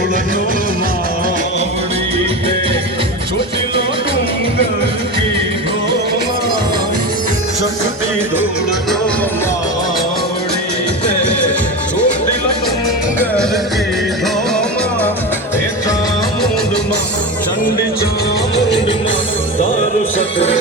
ધૂળનો માવડી તે ચોટીલો ડુંગર કીધોમાં શક્તિ ધૂળનો માવડી તે ચોટીલો ડુંગર કીધોમાં એ ચામુંડમાં ચંડી ચામુંડમાં તારું સકળ